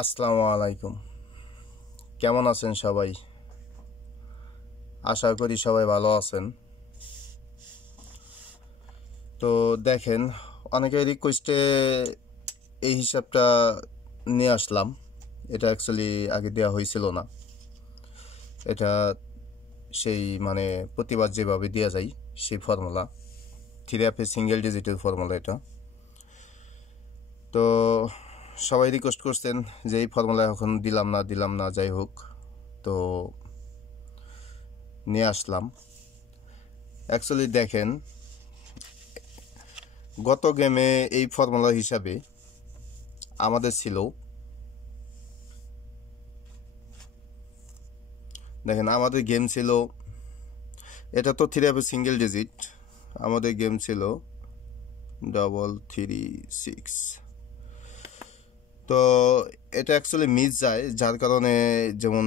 আসসালামু আলাইকুম। কেমন আছেন সবাই? আশা করি সবাই ভালো আছেন। তো দেখেন, অনেকের রিকোয়েস্টে এই হিসাবটা নিয়ে আসলাম। এটা অ্যাকচুয়ালি আগে দেওয়া হয়েছিল না। এটা সেই প্রতিবার যেভাবে দেওয়া যায় সেই ফর্মুলা, 3 সিঙ্গেল ডিজিটের ফর্মুলা এটা। তো সবাই রিকোয়েস্ট করছেন যে এই ফর্মুলা এখন দিলাম না, যাই হোক, তো নিয়ে আসলাম। অ্যাকচুয়ালি দেখেন, গত গেমে এই ফর্মুলা হিসাবে আমাদের ছিল, দেখেন আমাদের গেম ছিল, এটা তো 3 সিঙ্গেল ডিজিট, আমাদের গেম ছিল 336। তো এটা অ্যাকচুয়ালি মিস যায়, যার কারণে যেমন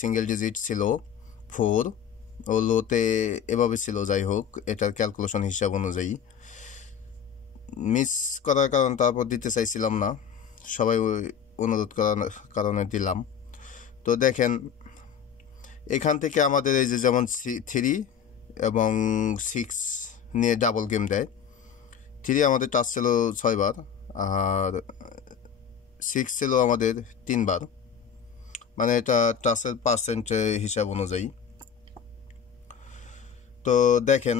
সিঙ্গেল ডিজিট ছিল 4 ও লোতে এভাবে ছিল। যাই হোক, এটার ক্যালকুলেশন হিসাব অনুযায়ী মিস করার কারণ তারপর দিতে চাইছিলাম না, সবাই অনুরোধ করার কারণে দিলাম। তো দেখেন, এখান থেকে আমাদের এই যে যেমন 3 এবং 6 নিয়ে ডাবল গেম দেয়। 3 আমাদের টাচ ছিল 6 বার, আর 6 ছিল আমাদের 3 বার, মানে এটা টাচের পার্সেন্ট হিসাব অনুযায়ী। তো দেখেন,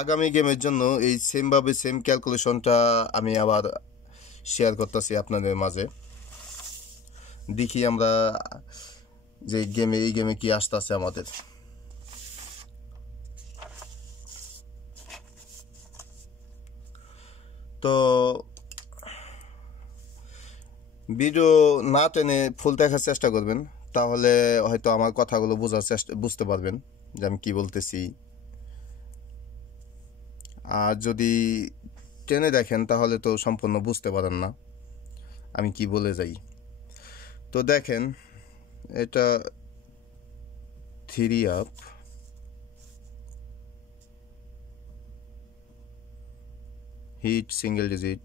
আগামী গেমের জন্য এই সেম ক্যালকুলেশনটা আমি আবার শেয়ার করতেছি আপনাদের মাঝে। দেখি আমরা যে এই গেমে কি আসতেছে আমাদের। তো ভিডিও না টেনে ফুল দেখার চেষ্টা করবেন, তাহলে হয়তো আমার কথাগুলো বুঝতে পারবেন যে আমি কি বলতেছি। আর যদি টেনে দেখেন তাহলে তো সম্পূর্ণ বুঝতে পারেন না আমি কি বলে যাই। তো দেখেন, এটা 3 আপ, হিট সিঙ্গেল ডিজিট,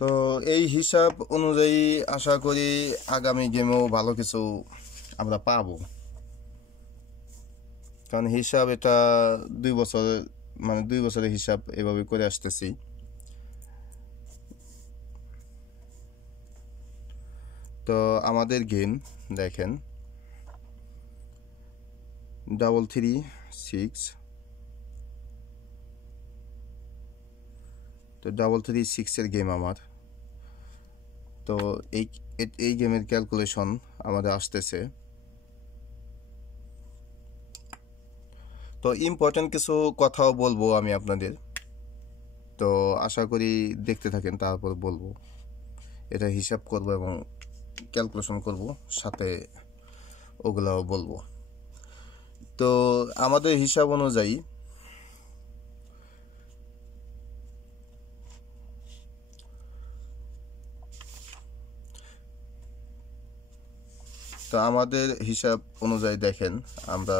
তো এই হিসাব অনুযায়ী আশা করি আগামী গেমেও ভালো কিছু আমরা পাবো, কারণ হিসাব এটা 2 বছরের হিসাব এভাবে করে আসতেছি। তো আমাদের গেম দেখেন 336, তো 336-এর গেম আমার। তো এই গেমের ক্যালকুলেশন আমাদের আসতেছে। তো ইম্পর্টেন্ট কিছু কথাও বলবো আমি আপনাদের, তো আশা করি দেখতে থাকেন, তারপর বলবো। এটা হিসাব করব এবং ক্যালকুলেশন করব, সাথে ওগুলাও বলবো। তো আমাদের হিসাব অনুযায়ী দেখেন, আমরা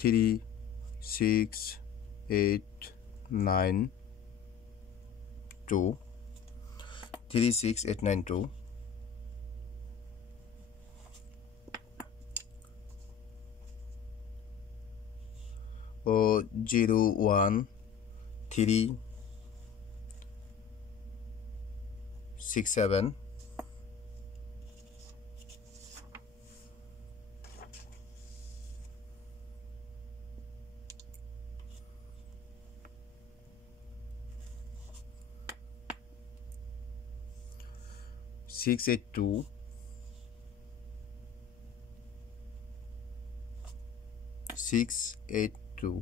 3, 6, 8, 9, 2, 3, 6, 8, 9, 2, ও 0, 1, 3, 6, 7, 6, 8, 2, 6, 8, 2,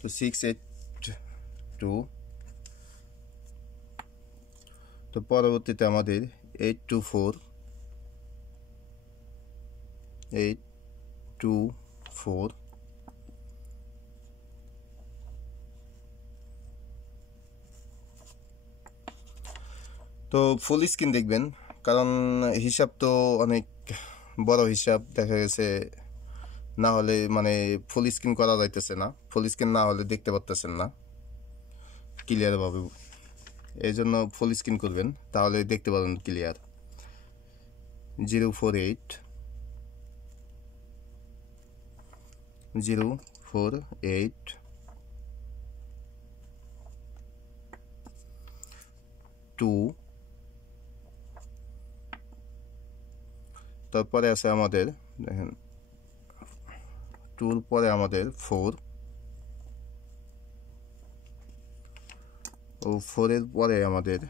তো 6, 8, 2, তো পরবর্তীতে আমাদের 824 তো ফুল স্ক্রিন দেখবেন, কারণ হিসাব তো অনেক বড় হিসাব দেখা গেছে, না হলে মানে ফুল স্ক্রিন করা যাইতেছে না, ফুল স্ক্রিন না হলে দেখতে পারতেছেন না ক্লিয়ারভাবে, এই জন্য ফুল স্ক্রিন করবেন, তাহলে দেখতে পাবেন ক্লিয়ার। 048 2, তারপরে আছে আমাদের দেখেন 2 পরে আমাদের 4 ও 4 পরে আমাদের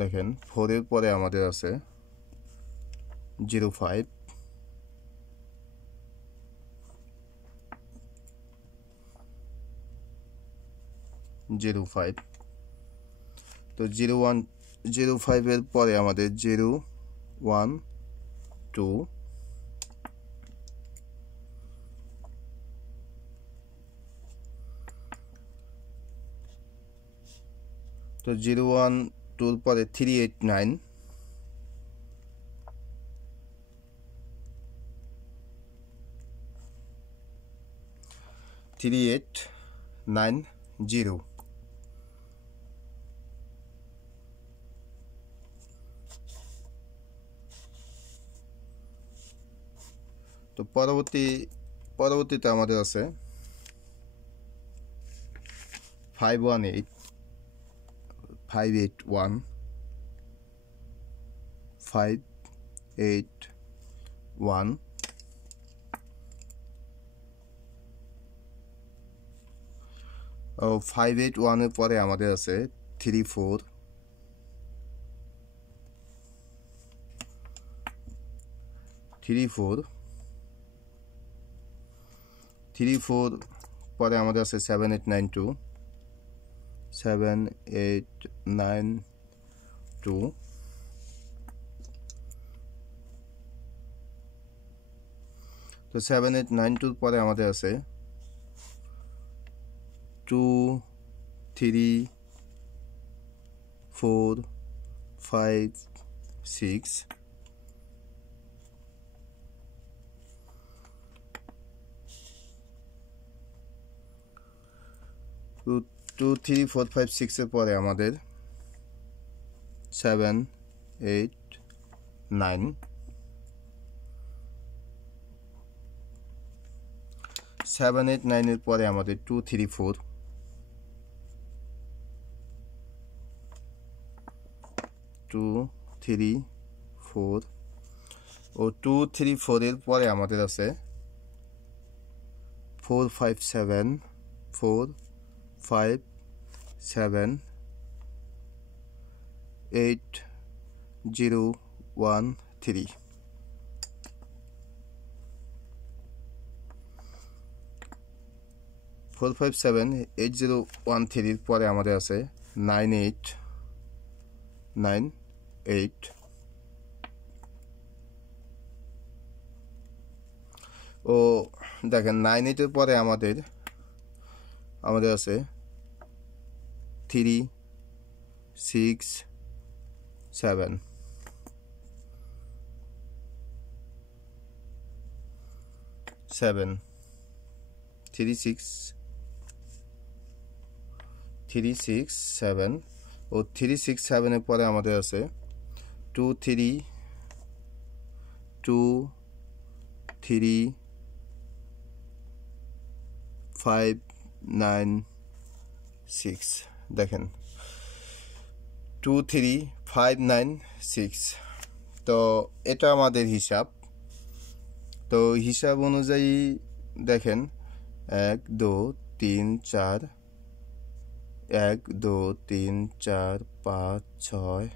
দেখেন 4 পরে আমাদের আছে 05 তো 0105 পরে আমাদের 012 তো 012 পরে 389 3890 তো পরবর্তীতে আমাদের আছে 581 581 ও 581 পরে আমাদের আছে 34 পরে আমাদের আছে 7892 তো 7892 পরে আমাদের আছে 23456 23456 এর পরে আমাদের 789 এর পরে আমাদের 234 ও 234 এর পরে আমাদের আছে 457 8013 পরে আমাদের আছে 9898 ও দেখেন 98 এর পরে আমাদের আছে 367 367 ও 367 এর পরে আমাদের আছে 23596 দেখেন 23596 তো এটা আমাদের হিসাব। তো হিসাব অনুযায়ী দেখেন 1 2 3 4 1 2 3 4 5 6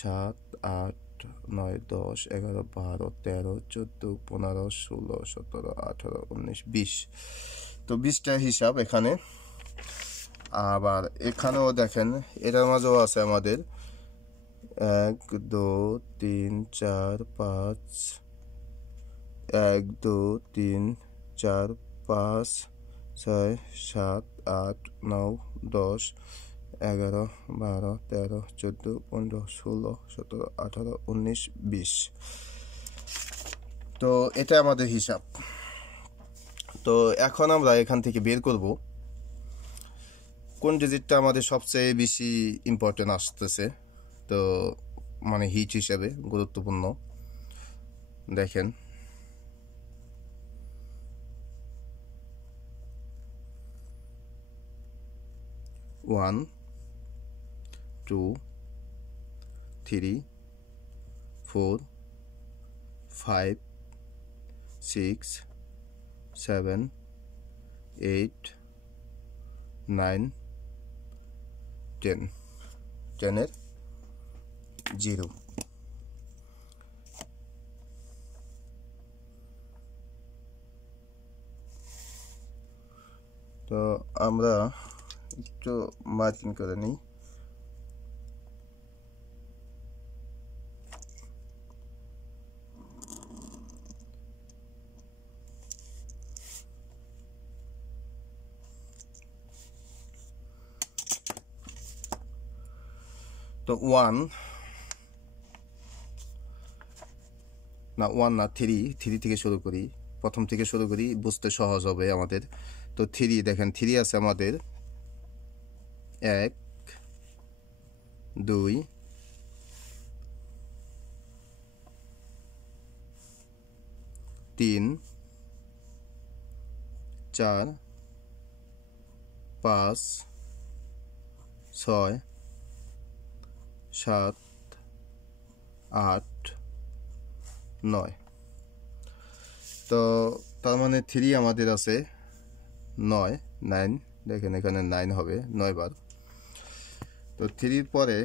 7 8 9 10 11 12 13 14 15 16 17 18 19 20 তো 20টা হিসাব এখানে। আবার এখানেও দেখেন এটার মাঝেও আছে আমাদের 1 2 3 4 5 1 2 3 4 5 6 7 8 9 10 11 12 13 14 15 16 17 18 19 20 তো এটা আমাদের হিসাব তো এখন আমরা এখান থেকে বের করব কোন ডিজিটটা আমাদের সবচেয়ে বেশি ইম্পর্টেন্ট আসতেছে তো মানে হিট হিসেবে গুরুত্বপূর্ণ দেখেন 1 2 3 4 5 6 7 8 9 10 10 0 তো আমরা একটু মার্কিং করে নিই তো 1 না 3 থেকে শুরু করি প্রথম থেকে শুরু করি বুঝতে সহজ হবে আমাদের তো 3 দেখেন 3 আছে আমাদের 1 2 3 4 5 6 7 8 9 তো তার মানে 3 আমাদের আছে 9 দেখেন এখানে 9 হবে 9 বার তো 3 পরে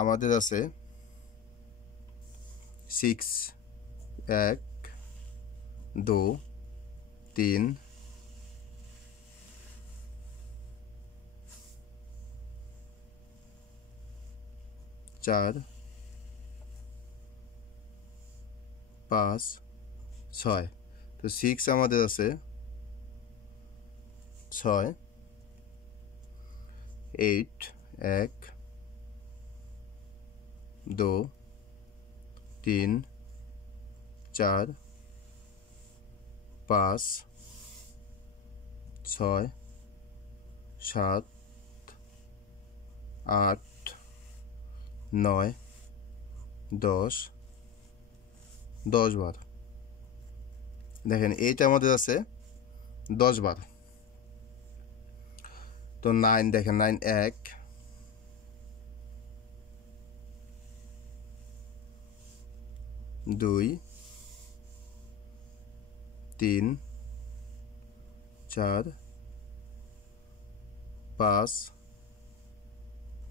আমাদের আছে 6 1 2 3 4 5 6 তো 6 আমাদের আছে 6 8 1 2 3 4 5 6 7 8 9 10 10 বার দেখেন এইটা আমাদের আছে 10 বার তো 9 দেখেন 9 1 2 3 4 5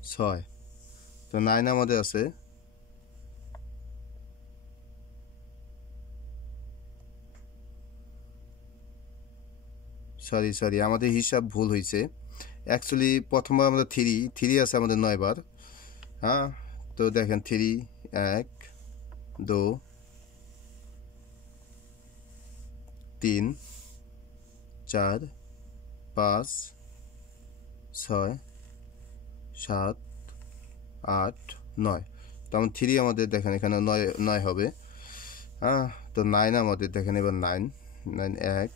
6 তো 9 আমাদের আছে সরি আমাদের হিসাব ভুল হয়েছে অ্যাকচুয়ালি প্রথমবার আমাদের 3 আছে আমাদের 9 বার হ্যাঁ তো দেখেন 3 1 2 3 4 5 6 7 8 9 তো আমার 3 আমাদের দেখেন এখানে 9 হবে হ্যাঁ তো 9 আমাদের দেখেন এবার 9 1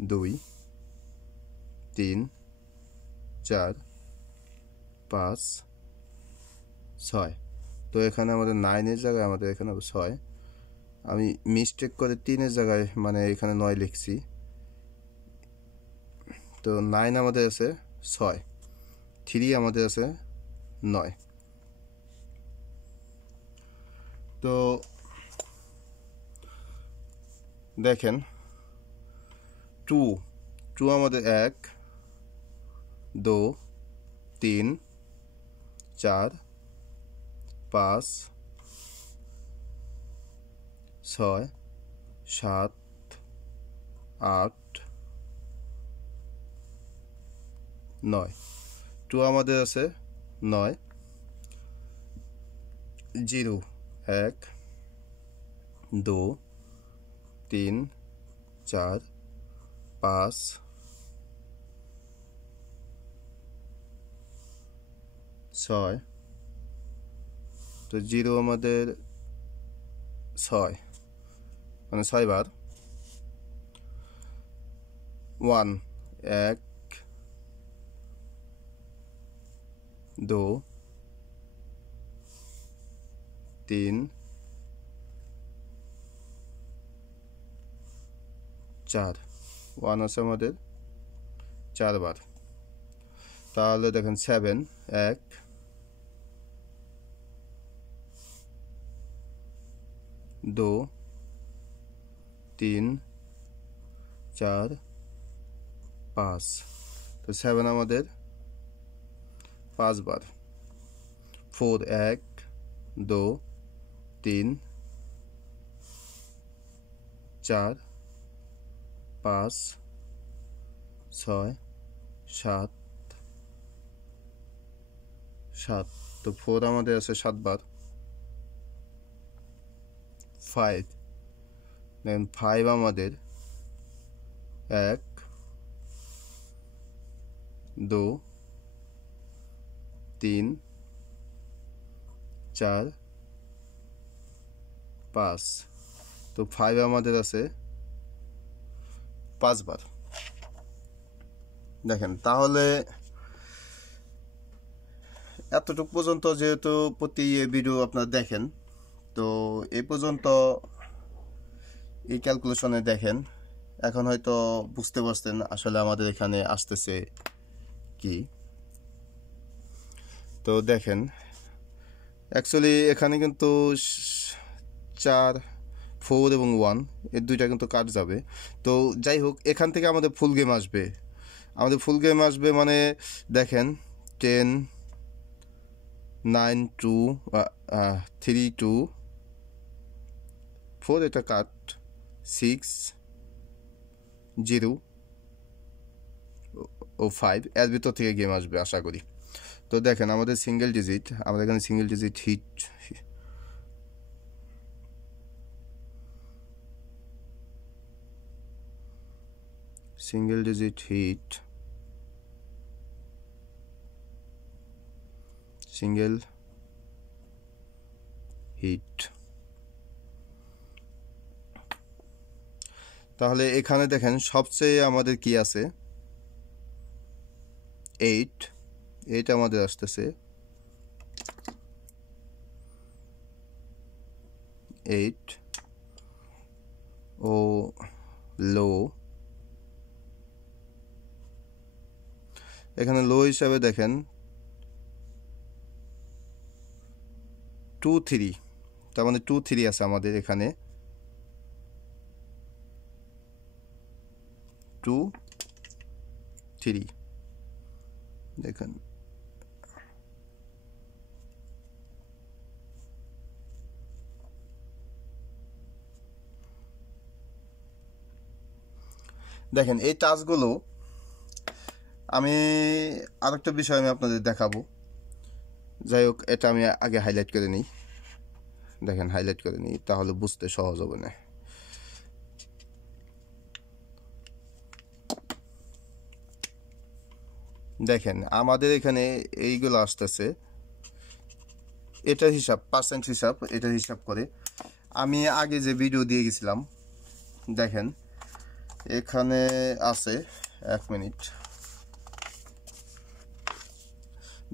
2 3 4 5 6 তো এখানে আমাদের 9 জায়গায় আমাদের এখানে 6 আমি মিস্টেক করে 3 জায়গায় মানে এখানে 9 লিখছি তো 9 আমাদের আছে 6 3 আমাদের আছে 9 তো দেখেন 2 আমাদের 1 2 3 4 5 6 7 8 9 2 আমাদের আছে 9 0 1 2 3 4 5 6 তো 0 আমাদের 6 মানে 6 বার 1 1 2 3 4 1 আছে আমাদের 4 বার তাহলে দেখেন 7 1 2 3 4 5 তো 7 আমাদের 5 বার 4 1 2 3 4 5 6 7 7 তো 4 আমাদের আছে 7 বার 5 দেন 5 আমাদের 1 2 3 4 5 তো 5 আমাদের আছে 5 বার দেখেন তাহলে এতটুকু পর্যন্ত যেহেতু প্রতি ভিডিও আপনারা দেখেন তো এই পর্যন্ত এই ক্যালকুলেশনে দেখেন এখন হয়তো বুঝতে পারছেন আসলে আমাদের এখানে আসতেছে কি তো দেখেন অ্যাকচুয়ালি এখানে কিন্তু 4 4 এবং 1 এই দুইটা কিন্তু কাট যাবে তো যাই হোক এখান থেকে আমাদের ফুল গেম আসবে মানে দেখেন 10 9 2 3 2 4 এটা কাট 6 0 ও 5 এর ভিতর থেকে গেম আসবে আশা করি তো দেখেন আমাদের সিঙ্গেল ডিজিট আমাদের এখানে single digit hit single digit hit single hit তাহলে এখানে দেখেন সবচেয়ে আমাদের কি আছে 8 আমাদের আসতেছে 8 ও লো এখানে লো হিসাবে দেখেন 2 3 তার মানে 2 3 আছে আমাদের এখানে 2 3 দেখেন দেখেন এই টাস্কগুলো আমি আরেকটা বিষয় আমি আপনাদের দেখাবো যাই হোক এটা আমি আগে হাইলাইট করে নিই দেখেন হাইলাইট করে নিই তাহলে বুঝতে সহজ হবে না দেখেন আমাদের এখানে এইগুলো আসতেছে এটার হিসাব পার্সেন্ট হিসাব এটার হিসাব করে আমি আগে যে ভিডিও দিয়ে গেছিলাম দেখেন এখানে আছে 1 মিনিট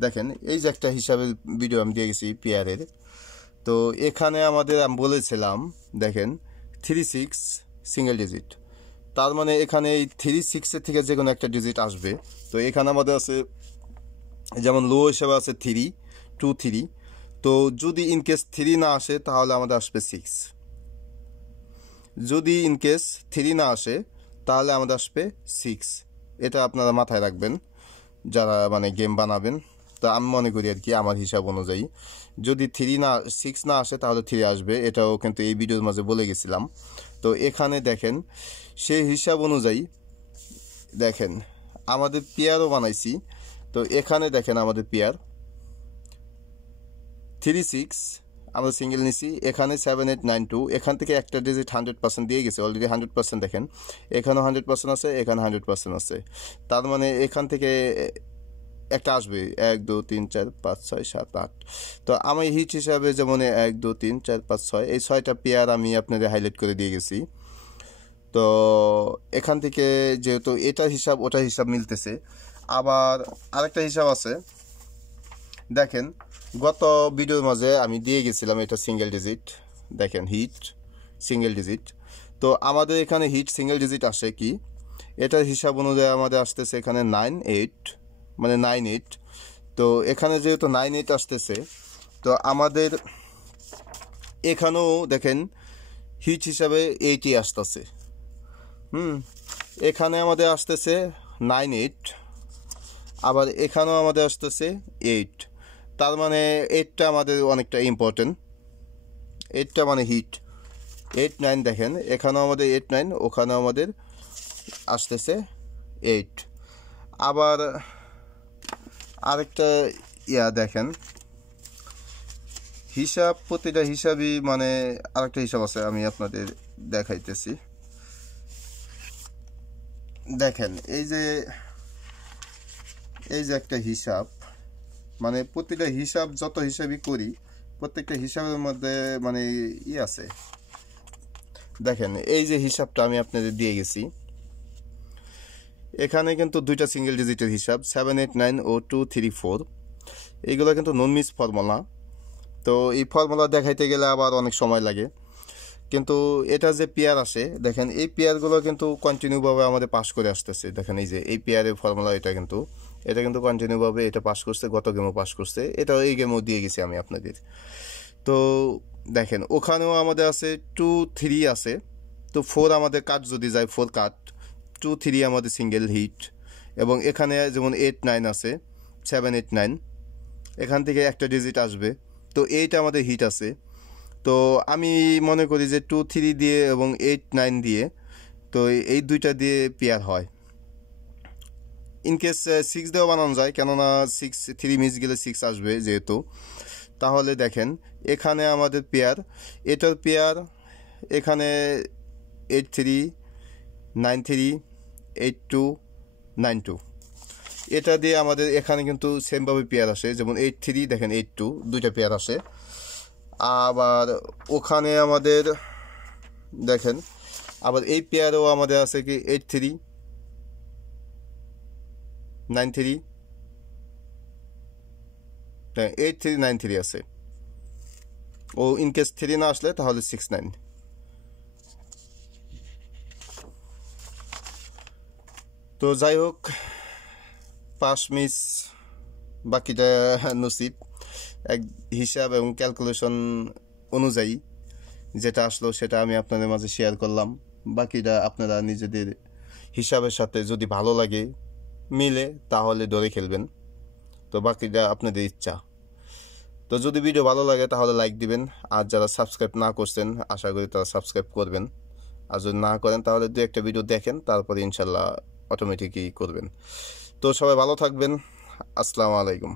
দেখেন এই যে একটা হিসাবের ভিডিও আমি দিয়ে গেছি পেয়ারের তো এখানে আমাদের আমি বলেছিলাম দেখেন 3 6 সিঙ্গেল ডিজিট তার মানে এখানে এই 3 6 এর থেকে যে কোনো একটা ডিজিট আসবে তো এখানে আমাদের আছে যেমন লো হিসাবে আছে 3 2 3 তো যদি ইনকেস 3 না আসে তাহলে আমাদের আসবে 6 যদি ইনকেস 3 না আসে তাহলে আমাদের আসবে 6 এটা আপনারা মাথায় রাখবেন যারা মানে গেম বানাবেন তো আমি মনে করি আর কি আমার হিসাব অনুযায়ী যদি 3 না 6 না আসে তাহলে 3 আসবে এটাও কিন্তু এই ভিডিওর মাঝে বলে গেছিলাম তো এখানে দেখেন সেই হিসাব অনুযায়ী দেখেন আমাদের পেয়ারও বানাইছি তো এখানে দেখেন আমাদের পেয়ার 3 6 আমরা সিঙ্গেল নিছি, এখানে 7 8 9 2, এখান থেকে একটা ডিজিট 100% দিয়ে গেছে অলরেডি 100%। দেখেন এখানেও 100% আছে, এখানে 100% আছে, তার মানে এখান থেকে একটা আসবে 1 2 3 4 5 6 7 8। তো আমি হিট হিসাবে যেমন 1 2 3 4 5 6 এই 6টা পেয়ার আমি আপনাদের হাইলাইট করে দিয়ে গেছি। তো এখান থেকে যেহেতু এটা হিসাব ওটা হিসাব মিলতেছে, আবার আরেকটা হিসাব আছে। দেখেন গত ভিডিওর মাঝে আমি দিয়ে গেছিলাম এটা সিঙ্গেল ডিজিট, দেখেন হিট সিঙ্গেল ডিজিট। তো আমাদের এখানে হিট সিঙ্গেল ডিজিট আসে কি, এটার হিসাব অনুযায়ী আমাদের আসতেছে এখানে 9 8, মানে 9 8। তো এখানে যেহেতু 9 8 আসতেছে, তো আমাদের এখানেও দেখেন হিট হিসাবে 80 আসতেছে। এখানে আমাদের আসতেছে 9 8, আবার এখানেও আমাদের আসতেছে 8। তার মানে 8টা আমাদের অনেকটা ইম্পর্টেন্ট, 8টা মানে হিট 8 9। দেখেন এখানেও আমাদের 8 9, ওখানেও আমাদের আসতেছে 8। আবার আরেকটা দেখেন হিসাব, প্রতিটা হিসাবই মানে আরেকটা হিসাব আছে, আমি আপনাদের দেখাইতেছি। দেখেন এই যে একটা হিসাব, মানে প্রতিটা হিসাব যত হিসাবই করি প্রত্যেকটা হিসাবের মধ্যে মানে আছে। দেখেন এই যে হিসাবটা আমি আপনাদের দিয়ে গেছি, এখানে কিন্তু দুইটা সিঙ্গেল ডিজিটের হিসাব 7 8 9 ও 2 3 4, এইগুলো কিন্তু নন মিস ফর্মুলা। তো এই ফর্মুলা দেখাইতে গেলে আবার অনেক সময় লাগে, কিন্তু এটা যে পেয়ার আসে দেখেন এই পেয়ারগুলো কিন্তু কন্টিনিউভাবে আমাদের পাস করে আসতেছে। দেখেন এই যে এই পেয়ারের ফর্মুলা এটা কিন্তু কন্টিনিউভাবে এটা পাস করছে, গত গেমও পাস করছে, এটাও এই গেমও দিয়ে গেছি আমি আপনাদের। তো দেখেন ওখানেও আমাদের আছে 2 3 আছে, তো 4 আমাদের কাট যদি যায় 4 কাট, 2 3 আমাদের সিঙ্গেল হিট, এবং এখানে যেমন 8 9 আছে 7 8 9, এখান থেকে একটা ডিজিট আসবে, তো 8 আমাদের হিট আছে। তো আমি মনে করি যে 2 3 দিয়ে এবং 8 9 দিয়ে, তো এই দুইটা দিয়ে পেয়ার হয়। ইনকেস 6 দিয়েও বানানো যায়, কেননা 6 3 মিস গেলে 6 আসবে যেহেতু। তাহলে দেখেন এখানে আমাদের পেয়ার, এটার পেয়ার এখানে 8 3 9 3 8 2 9 2, এটা দিয়ে আমাদের এখানে কিন্তু সেমভাবে পেয়ার আসে, যেমন 8 3 দেখেন 8 2 দুইটা পেয়ার আসে। আবার ওখানে আমাদের দেখেন আবার এই পেয়ারেও আমাদের আছে কি 8 3 9 3, 8 3 9 3 আছে, ও ইনকেস 3 না আসলে তাহলে 6 9। তো যাই হোক, পাস মিস বাকিটা নসিব, এক হিসাব এবং ক্যালকুলেশন অনুযায়ী যেটা আসলো সেটা আমি আপনাদের মাঝে শেয়ার করলাম। বাকিটা আপনারা নিজেদের হিসাবের সাথে যদি ভালো লাগে মিলে তাহলে ধরে খেলবেন, তো বাকিটা আপনাদের ইচ্ছা। তো যদি ভিডিও ভালো লাগে তাহলে লাইক দিবেন, আর যারা সাবস্ক্রাইব না করছেন আশা করি তারা সাবস্ক্রাইব করবেন, আর যদি না করেন তাহলে দু একটা ভিডিও দেখেন, তারপরে ইনশাল্লাহ অটোমেটিকই করবেন। তো সবাই ভালো থাকবেন, আসসালামু আলাইকুম।